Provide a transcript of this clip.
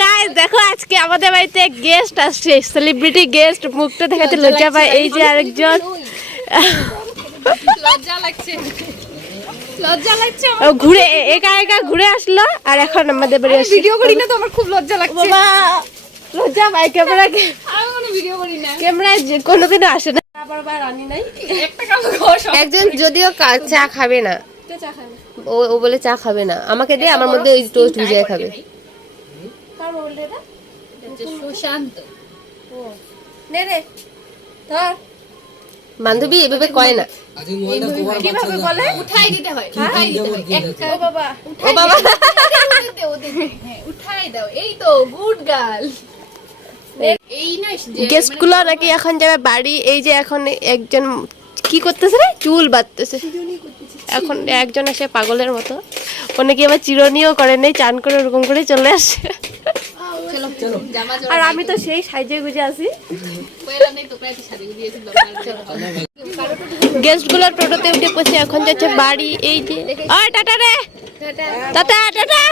Guys দেখো আজকে আমাদের বাড়িতে গেস্ট আসছে, সেলিব্রিটি গেস্ট। মুখটা দেখাতে লজ্জা পায়। এই যে আরেকজন, লজ্জা লাগছে, লজ্জা লাগছে। ঘুরে একা একা ঘুরে আসলো আর এখন আমাদের বাড়ি আসছে। ভিডিও করি না তো আমার খুব লজ্জা লাগছে। বাবা লজ্জা পায় ক্যামেরা, আমি কোনো ভিডিও করি না, ক্যামেরায় কোনোদিনও আসে না। আবার রানি নাই একটা কাজ কর। একজন যদিও চা খাবে না, চা খাবে, ও বলে চা খাবে না। আমাকে দিয়ে আমার মধ্যে ওই টোস্ট ভিজিয়ে খাবে। কার মোবাইল এটা? সুশান্ত। ও নে রে ধর। বান্ধবী এভাবে কয় না, কিভাবে বলে? উঠাই দিতে হয়, উঠাই দিতে হয়। একটা ও বাবা ও বাবা, উঠাই দাও। এই তো গুড গার্ল। এই না গেস্ট গুলো নাকি এখন যাবে বাড়ি। এই যে এখন একজন কি করতেছে রে, চুল বাঁধতেছে। এখন একজন এসে পাগলের মতো, ও নাকি আবার চিরনিও করে নেই, চান করে ওরকম করে চলে আসে। চলো চলো, জামা আর আমি তো সেই সাইজে গুজে আছি। পয়লা নেই তো প্রায় শাড়ি দিয়েছি গেস্ট গুলো টোটোতে উঠে পড়ছে, এখন যাচ্ছে বাড়ি। এই যে টাটা রে, টাটা টাটা।